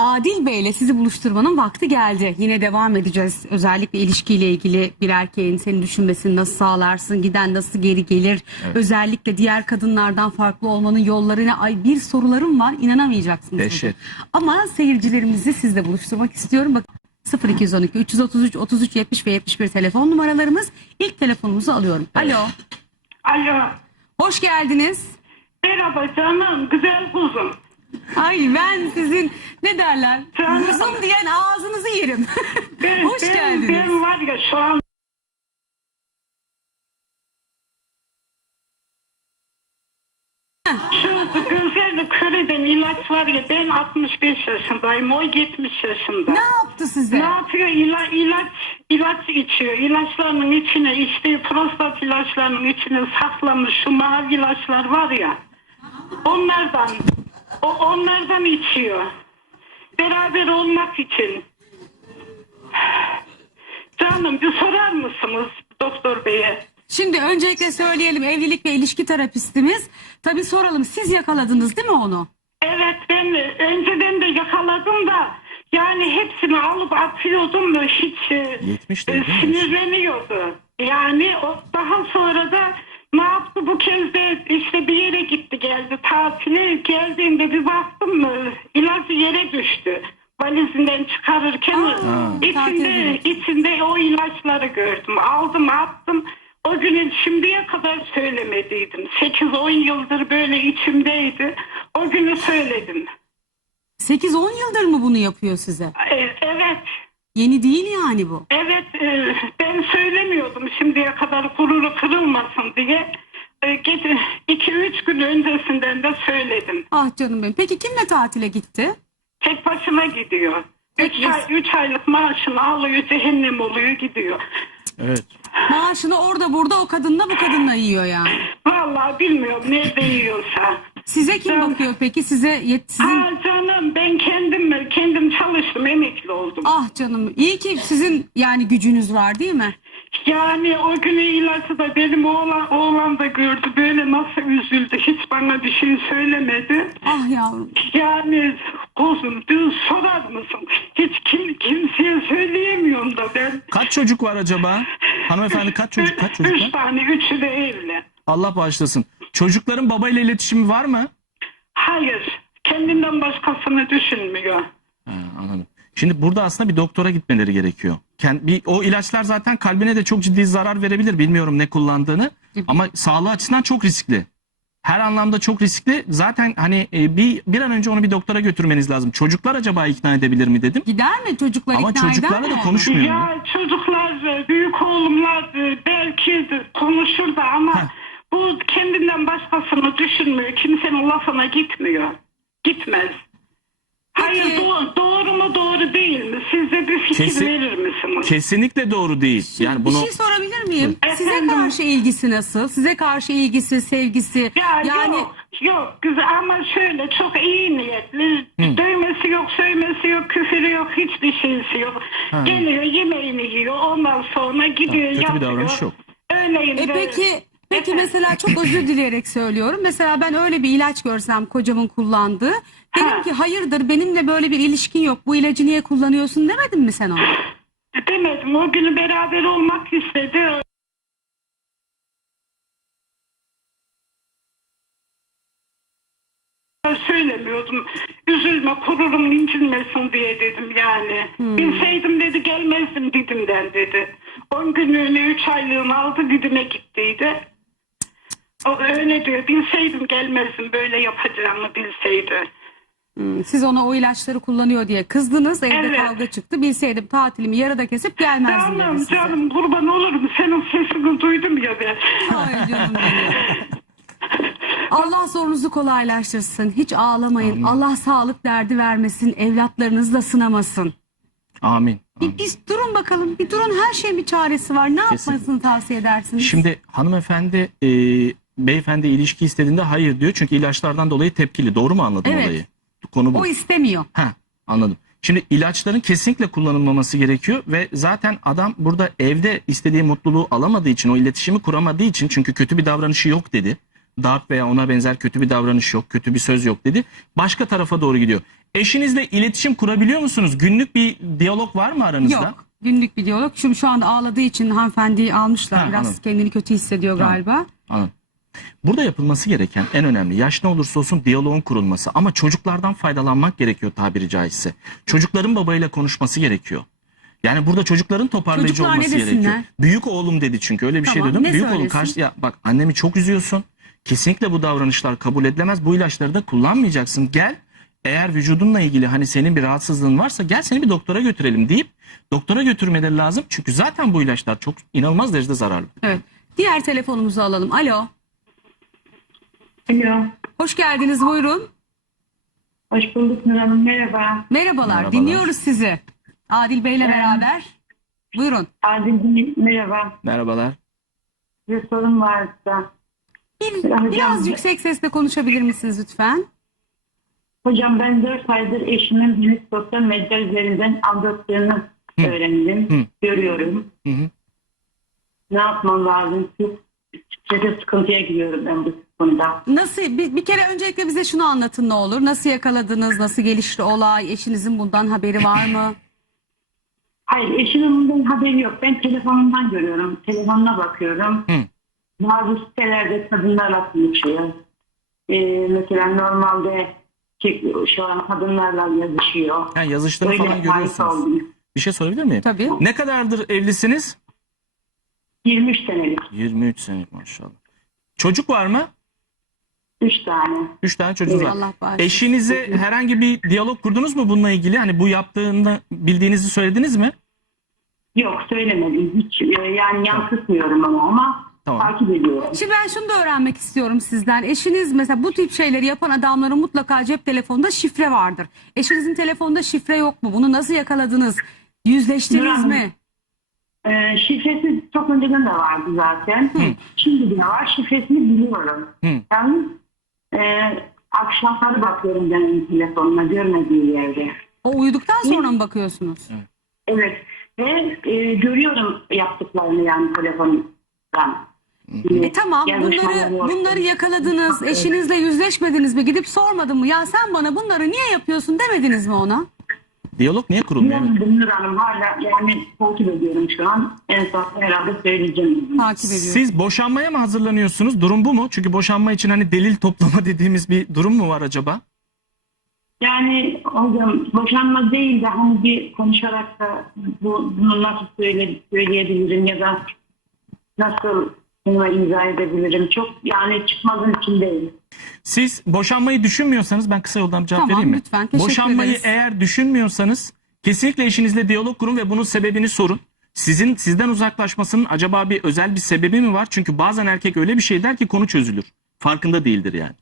Adil Bey ile sizi buluşturmanın vakti geldi. Yine devam edeceğiz. Özellikle ilişkiyle ilgili bir erkeğin seni düşünmesini nasıl sağlarsın, giden nasıl geri gelir. Özellikle diğer kadınlardan farklı olmanın yollarına ay bir sorularım var inanamayacaksınız. Dehşet. Ama seyircilerimizi sizle buluşturmak istiyorum. Bak 0212 333 33 70 ve 71 telefon numaralarımız. İlk telefonumuzu alıyorum. Alo. Alo. Hoş geldiniz. Merhaba canım, güzel kuzum. Ay ben sizin ne derler? Kuzum diyen ağzınızı yerim. Ben, Hoş ben, geldiniz. Ben var ya şu an Şu gözlerini kör eden ilaç var ya ben 65 yaşındayım o 70 yaşında. ne yaptı size? Ne yapıyor? İla, ilaç ilaç içiyor. İlaçlarının içine içtiği prostat ilaçlarının içine saklamış şu mavi ilaçlar var ya. Onlardan o onlardan içiyor. Beraber olmak için. Canım bir sorar mısınız doktor beye? Şimdi öncelikle söyleyelim evlilik ve ilişki terapistimiz. Tabii soralım siz yakaladınız değil mi onu? Evet ben de önceden de yakaladım da yani hepsini alıp atıyordum da hiç e, 70 değil mi? sinirleniyordu. Yani o daha sonra da bu kez de işte bir yere gitti geldi tatile geldiğinde bir baktım e, ilacı yere düştü. Valizinden çıkarırken Aa, içinde içinde o ilaçları gördüm. Aldım attım. O günün şimdiye kadar söylemediydim. 8-10 yıldır böyle içimdeydi. O günü söyledim. 8-10 yıldır mı bunu yapıyor size? E, Evet, Yeni değil yani bu. evet e, ben söylemiyordum şimdiye kadar gururu kırılmasın diye. 2-3 gün öncesinden de söyledim. Ah canım benim. Peki kimle tatile gitti? Tek başına gidiyor. 3 Peki. ay, üç aylık maaşını alıyor, cehennem oluyor gidiyor. Evet. Maaşını orada burada o kadınla bu kadınla yiyor yani. Vallahi bilmiyorum nerede yiyorsa. Size kim Ben- bakıyor peki? Size yet sizin... Aa canım ben kendim kendim çalıştım emekli oldum. Ah canım iyi ki sizin yani gücünüz var değil mi? Yani o günü ilacı da benim oğlan, oğlan da gördü böyle nasıl üzüldü hiç bana bir şey söylemedi. Ah yavrum. Yani kuzum düz sorar mısın? Hiç kim, kimseye söyleyemiyorum da ben. Kaç çocuk var acaba? Hanımefendi kaç çocuk kaç çocuk Üç tane üçü de evli. Allah bağışlasın. Çocukların babayla iletişimi var mı? Hayır kendinden başkasını düşünmüyor. Ha, anladım. Şimdi burada aslında bir doktora gitmeleri gerekiyor. Kend- bir, o ilaçlar zaten kalbine de çok ciddi zarar verebilir. Bilmiyorum ne kullandığını. Ama sağlığı açısından çok riskli. Her anlamda çok riskli. Zaten hani e, bir bir an önce onu bir doktora götürmeniz lazım. Çocuklar acaba ikna edebilir mi dedim. Gider mi çocuklar Ama ikna eder çocuklarla mi da onu? konuşmuyor. mu? Ya çocuklar, e, büyük oğlumlar e, belki de konuşur da ama Heh. bu kendinden başkasını düşünmüyor. Kimsenin lafına gitmiyor. Gitmez. Hayır Peki. do- doğru mu doğru değil mi? Fikir Kesin- verir misiniz? Kesinlikle doğru değil. Yani bunu Bir şey sorabilir miyim? Size Efendim? karşı ilgisi nasıl? Size karşı ilgisi, sevgisi. Ya yani yok yok güzel ama şöyle çok iyi niyetli. Dövmesi yok, sövmesi yok, küfürü yok, hiçbir şeysi yok. Geliyor yemeğini yiyor ondan sonra gidiyor kötü bir yatıyor. davranış yok. Öyleyim E de- peki peki mesela çok özür dileyerek söylüyorum. Mesela ben öyle bir ilaç görsem kocamın kullandığı. Dedim Ha. ki hayırdır benimle böyle bir ilişkin yok. Bu ilacı niye kullanıyorsun demedin mi sen ona? Demedim o günü beraber olmak istedi. Ben söylemiyordum. Üzülme gururum incinmesin diye dedim yani. Bilseydim dedi gelmezdim Didim'den dedi. 10 günlüğüne 3 aylığını aldı Didim'e gittiydi. O öyle diyor. Bilseydim gelmezdim böyle yapacağımı bilseydi. Hmm, Siz ona o ilaçları kullanıyor diye kızdınız. Evde Evet. kavga çıktı. Bilseydim tatilimi yarıda kesip gelmezdim dedi Canım size. canım kurban olurum. Senin sesini duydum ya ben. Ay canım benim. Allah sorunuzu kolaylaştırsın. Hiç ağlamayın. Allah sağlık derdi vermesin. Evlatlarınızı da sınamasın. amin. Bir, bir durun bakalım. Bir durun her şeyin bir çaresi var. Ne Kesin. yapmasını tavsiye edersiniz? Şimdi hanımefendi e, beyefendi ilişki istediğinde hayır diyor. Çünkü ilaçlardan dolayı tepkili. Doğru mu anladım Evet. olayı? Konu bu. o istemiyor. Ha, anladım. Şimdi ilaçların kesinlikle kullanılmaması gerekiyor ve zaten adam burada evde istediği mutluluğu alamadığı için, o iletişimi kuramadığı için çünkü kötü bir davranışı yok dedi. Darp veya ona benzer kötü bir davranış yok, kötü bir söz yok dedi. Başka tarafa doğru gidiyor. Eşinizle iletişim kurabiliyor musunuz? Günlük bir diyalog var mı aranızda? Yok. Günlük bir diyalog. Şimdi şu anda ağladığı için hanımefendiyi almışlar. Ha, Biraz anladım. kendini kötü hissediyor Tamam. galiba. Anladım. Burada yapılması gereken en önemli yaş ne olursa olsun diyaloğun kurulması ama çocuklardan faydalanmak gerekiyor tabiri caizse. Çocukların babayla konuşması gerekiyor. Yani burada çocukların toparlayıcı Çocuklar ne olması desinler? gerekiyor. Büyük oğlum dedi çünkü öyle bir şey Tamam, dedim. ne Büyük oğlum söylesin? karşı ya bak annemi çok üzüyorsun. Kesinlikle bu davranışlar kabul edilemez. Bu ilaçları da kullanmayacaksın. Gel eğer vücudunla ilgili hani senin bir rahatsızlığın varsa gel seni bir doktora götürelim deyip doktora götürmeleri lazım. Çünkü zaten bu ilaçlar çok inanılmaz derecede zararlı. Evet. Diğer telefonumuzu alalım. Alo. Alo. Hoş geldiniz. Buyurun. Hoş bulduk Nur Hanım. Merhaba. Merhabalar. Merhabalar. Dinliyoruz sizi. Adil Bey'le beraber. Buyurun. Adil Bey, merhaba. Merhabalar. Bir sorun varsa. Bir, Hocam- biraz yüksek sesle konuşabilir misiniz lütfen? Hocam ben 4 aydır eşimin beni sosyal medya üzerinden aldattığını öğrendim. Hı. Görüyorum. Hı hı. Ne yapmam lazım? Çok ciddi sıkıntıya giriyorum ben bu konuda. Nasıl bir, bir kere öncelikle bize şunu anlatın ne olur. Nasıl yakaladınız? Nasıl gelişti olay? Eşinizin bundan haberi var mı? Hayır eşimin bundan haberi yok. Ben telefonundan görüyorum. Telefonuna bakıyorum. Hı. Bazı sitelerde kadınlarla konuşuyor. Ee, mesela normalde ki şu an kadınlarla yazışıyor. Yani yazıştığını falan görüyorsunuz. oldum. Bir şey sorabilir miyim? Tabii. Ne kadardır evlisiniz? 23 senelik. 23 senelik maşallah. Çocuk var mı? 3 tane. 3 tane çocuğunuz var. Allah bağışlasın. Eşinize herhangi bir diyalog kurdunuz mu bununla ilgili? Hani bu yaptığında bildiğinizi söylediniz mi? Yok söylemedim. Hiç e, yani yansıtmıyorum ama ama Tamam. takip ediyorum. Şimdi ben şunu da öğrenmek istiyorum sizden. Eşiniz mesela bu tip şeyleri yapan adamların mutlaka cep telefonunda şifre vardır. Eşinizin telefonunda şifre yok mu? Bunu nasıl yakaladınız? Yüzleştiniz Nurhan, mi? Ee, şifresi çok önceden de vardı zaten. Şimdi de var. Şifresini biliyorum. Hı. Yani e, akşamları bakıyorum ben onun telefonuna görmediği yerde. O uyuduktan sonra mı bakıyorsunuz? Evet. Ve e, görüyorum yaptıklarını yani telefondan. E tamam bunları bunları yakaladınız. Eşinizle yüzleşmediniz mi? Gidip sormadın mı? Ya sen bana bunları niye yapıyorsun demediniz mi ona? Diyalog niye kurulmuyor? Bilmiyorum Nur Hanım hala yani takip ediyorum şu an. En son herhalde söyleyeceğim. Takip ediyor. Siz boşanmaya mı hazırlanıyorsunuz? Durum bu mu? Çünkü boşanma için hani delil toplama dediğimiz bir durum mu var acaba? Yani hocam boşanma değil de hani bir konuşarak da bu, bunu nasıl söyle, söyleyebilirim ya da nasıl buna imza edebilirim. Çok yani çıkmazın içindeyim. Siz boşanmayı düşünmüyorsanız ben kısa yoldan cevap Tamam, vereyim mi? lütfen. Teşekkür Boşanmayı ederiz. eğer düşünmüyorsanız kesinlikle eşinizle diyalog kurun ve bunun sebebini sorun. Sizin sizden uzaklaşmasının acaba bir özel bir sebebi mi var? Çünkü bazen erkek öyle bir şey der ki konu çözülür. Farkında değildir yani.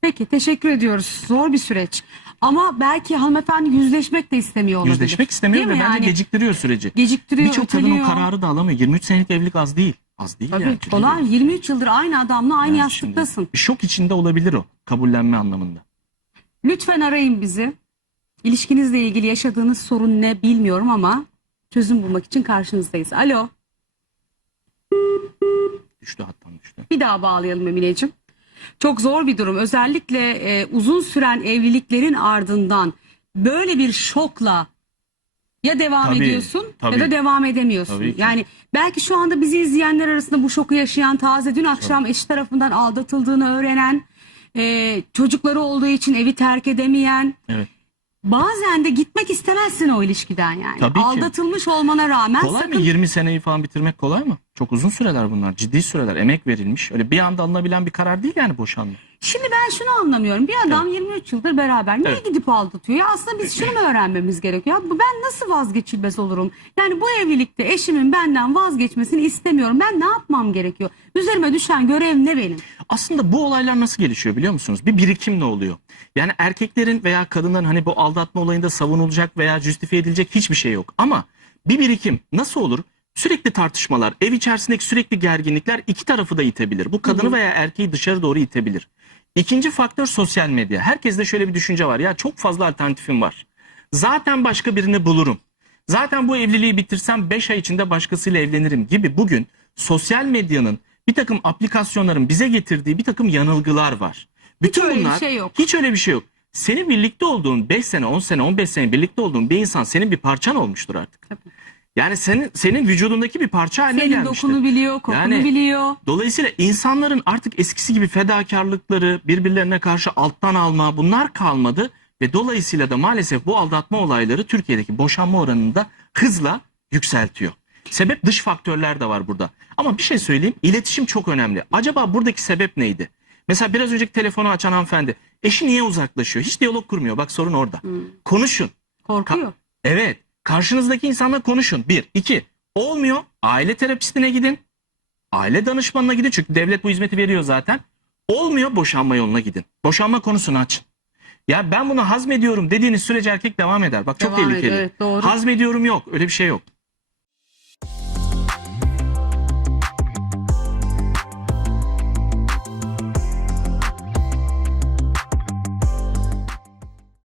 Peki teşekkür ediyoruz. Zor bir süreç. Ama belki hanımefendi yüzleşmek de istemiyor olabilir. Yüzleşmek istemiyor ve Değil mi bence yani? geciktiriyor süreci. Geciktiriyor, Birçok kadın o öteliyor. kararı da alamıyor. 23 senelik evlilik az değil. Az değil Tabii yani. kolay. 23 yıldır aynı adamla aynı Yani yastıktasın. şimdi Şok içinde olabilir o kabullenme anlamında. Lütfen arayın bizi. İlişkinizle ilgili yaşadığınız sorun ne bilmiyorum ama çözüm bulmak için karşınızdayız. Alo. Düştü hattan düştü. Bir daha bağlayalım Emineciğim. Çok zor bir durum. Özellikle e, uzun süren evliliklerin ardından böyle bir şokla ya devam Tabii, ediyorsun tabii. ya da devam edemiyorsun. Tabii ki. Yani belki şu anda bizi izleyenler arasında bu şoku yaşayan taze dün akşam eşi tarafından aldatıldığını öğrenen, e, çocukları olduğu için evi terk edemeyen, Evet. bazen de gitmek istemezsin o ilişkiden yani. Tabii ki. Aldatılmış olmana rağmen Kolay sakın mı 20 seneyi falan bitirmek kolay mı? Çok uzun süreler bunlar. Ciddi süreler. Emek verilmiş. Öyle bir anda alınabilen bir karar değil yani boşanma. Şimdi ben şunu anlamıyorum. Bir adam 23 yıldır beraber. Niye Evet. gidip aldatıyor? Ya aslında biz şunu mu öğrenmemiz gerekiyor? Ya bu- ben nasıl vazgeçilmez olurum? Yani bu evlilikte eşimin benden vazgeçmesini istemiyorum. Ben ne yapmam gerekiyor? Üzerime düşen görev ne benim? Aslında bu olaylar nasıl gelişiyor biliyor musunuz? Bir birikimle oluyor. Yani erkeklerin veya kadınların hani bu aldatma olayında savunulacak veya justifiye edilecek hiçbir şey yok. Ama bir birikim nasıl olur? Sürekli tartışmalar, ev içerisindeki sürekli gerginlikler iki tarafı da itebilir. Bu kadını veya erkeği dışarı doğru itebilir. İkinci faktör sosyal medya. Herkeste şöyle bir düşünce var. Ya çok fazla alternatifim var. Zaten başka birini bulurum. Zaten bu evliliği bitirsem 5 ay içinde başkasıyla evlenirim gibi bugün sosyal medyanın bir takım aplikasyonların bize getirdiği bir takım yanılgılar var. Bütün bir bunlar şey yok. hiç öyle bir şey yok. senin birlikte olduğun 5 sene, 10 sene, 15 sene birlikte olduğun bir insan senin bir parçan olmuştur artık. Tabii. Yani senin senin vücudundaki bir parça haline Senin gelmiştir. dokunu biliyor, kokunu Yani- biliyor. Dolayısıyla insanların artık eskisi gibi fedakarlıkları, birbirlerine karşı alttan alma bunlar kalmadı ve dolayısıyla da maalesef bu aldatma olayları Türkiye'deki boşanma oranını da hızla yükseltiyor. Sebep dış faktörler de var burada. Ama bir şey söyleyeyim, iletişim çok önemli. Acaba buradaki sebep neydi? Mesela biraz önceki telefonu açan hanımefendi, eşi niye uzaklaşıyor? Hiç diyalog kurmuyor. Bak sorun orada. Konuşun. Korkuyor. Evet. Karşınızdaki insanla konuşun. Bir. iki. Olmuyor. Aile terapistine gidin. Aile danışmanına gidin. Çünkü devlet bu hizmeti veriyor zaten. Olmuyor. Boşanma yoluna gidin. Boşanma konusunu açın. Ya ben bunu hazmediyorum dediğiniz sürece erkek devam eder. Bak çok Devam ediyor, tehlikeli. evet, doğru. Hazmediyorum yok. Öyle bir şey yok.